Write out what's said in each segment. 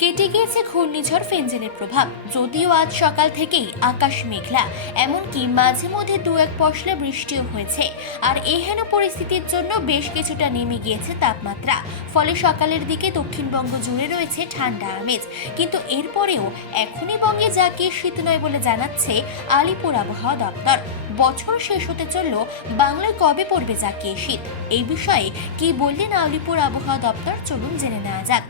কেটে গিয়েছে ঘূর্ণিঝড় ফেঞ্জেলের প্রভাব। যদিও আজ সকাল থেকেই আকাশ মেঘলা, এমনকি মাঝে মধ্যে দু এক পশলা বৃষ্টিও হয়েছে। আর এহেন পরিস্থিতির জন্য বেশ কিছুটা নেমে গিয়েছে তাপমাত্রা। ফলে সকালের দিকে দক্ষিণবঙ্গ জুড়ে রয়েছে ঠান্ডা আমেজ। কিন্তু এরপরেও এখনই বঙ্গে জাঁকিয়ে শীত নয় বলে জানাচ্ছে আলিপুর আবহাওয়া দপ্তর। বছর শেষ হতে চলল, বাংলায় কবে পড়বে জাঁকিয়ে শীত? এই বিষয়ে কি বললেন আলিপুর আবহাওয়া দপ্তর, চলুন জেনে নেওয়া যাক।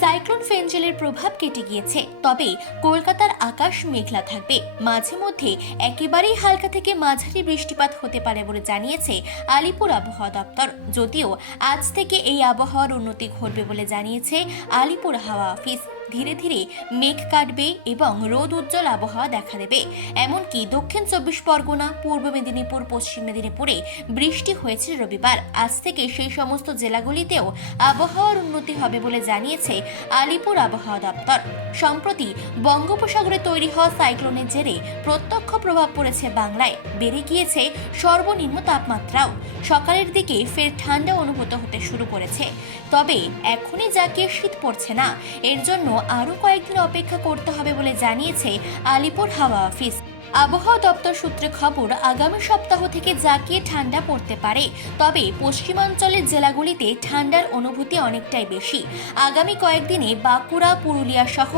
সাইক্লোন ফেঞ্জেলের প্রভাব কেটে গিয়েছে, তবে কলকাতার আকাশ মেঘলা থাকবে। মাঝে মধ্যে একেবারেই হালকা থেকে মাঝারি বৃষ্টিপাত হতে পারে বলে জানিয়েছে আলিপুর আবহাওয়া দপ্তর। যদিও আজ থেকে এই আবহাওয়ার উন্নতি ঘটবে বলে জানিয়েছে আলিপুর হাওয়া অফিস। ধীরে ধীরে মেঘ কাটবে এবং রোদ উজ্জ্বল আবহাওয়া দেখা দেবে। এমনকি দক্ষিণ 24 পরগনা, পূর্ব মেদিনীপুর, পশ্চিম মেদিনীপুরে বৃষ্টি হয়েছে রবিবার। আজ থেকে সেই সমস্ত জেলাগুলিতেও আবহাওয়ার উন্নতি হবে বলে জানিয়েছে আলিপুর আবহাওয়া দপ্তর। সম্প্রতি বঙ্গোপসাগরে তৈরি হওয়া সাইক্লোনের জেরে প্রত্যক্ষ প্রভাব পড়েছে বাংলায়। বেড়ে গিয়েছে সর্বনিম্ন তাপমাত্রাও। সকালের দিকে ফের ঠান্ডা অনুভূত হতে শুরু করেছে। তবে এখনই জাঁকিয়ে শীত পড়ছে না, এর জন্য আরও কয়েকদিন অপেক্ষা করতে হবে বলে জানিয়েছে আলিপুর হাওয়া অফিস। আবহাওয়া দপ্তর সূত্রে খবর, আগামী সপ্তাহ থেকে জাঁকিয়ে ঠান্ডা পড়তে পারে। তবে পশ্চিমাঞ্চলের জেলাগুলিতে ঠান্ডার অনুভূতি অনেকটাই বেশি। আগামী কয়েকদিনে বাঁকুড়া, পুরুলিয়া সহ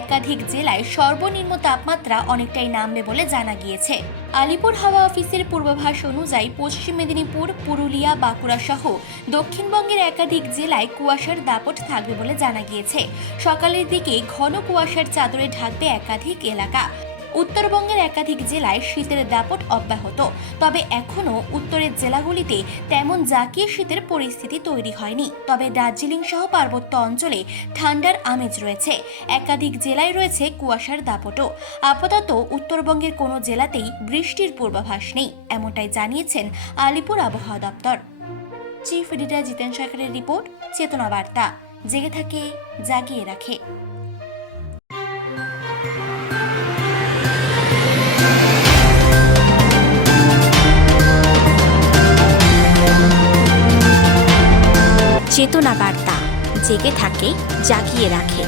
একাধিক জেলায় সর্বনিম্ন তাপমাত্রা অনেকটাই নামবে বলে জানা গিয়েছে। আলিপুর হাওয়া অফিসের পূর্বাভাস অনুযায়ী পশ্চিম মেদিনীপুর, পুরুলিয়া, বাঁকুড়া সহ দক্ষিণবঙ্গের একাধিক জেলায় কুয়াশার দাপট থাকবে বলে জানা গিয়েছে। সকালের দিকে ঘন কুয়াশার চাদরে ঢাকবে একাধিক এলাকা। উত্তরবঙ্গের একাধিক জেলায় শীতের দাপট অব্যাহত। তবে এখনও উত্তরের জেলাগুলিতে তেমন জাঁকিয়ে শীতের পরিস্থিতি তৈরি হয়নি। তবে দার্জিলিং সহ পার্বত্য অঞ্চলে ঠান্ডার আমেজ রয়েছে। একাধিক জেলায় রয়েছে কুয়াশার দাপটও। আপাতত উত্তরবঙ্গের কোনো জেলাতেই বৃষ্টির পূর্বাভাস নেই, এমনটাই জানিয়েছেন আলিপুর আবহাওয়া দপ্তর। চিফ এডিটর জিতেন সরকারের রিপোর্ট, চেতনা বার্তা। জেগে থাকে, জাগিয়ে রাখে। চেতনা বার্তা, জেগে থাকে, জাগিয়ে রাখে।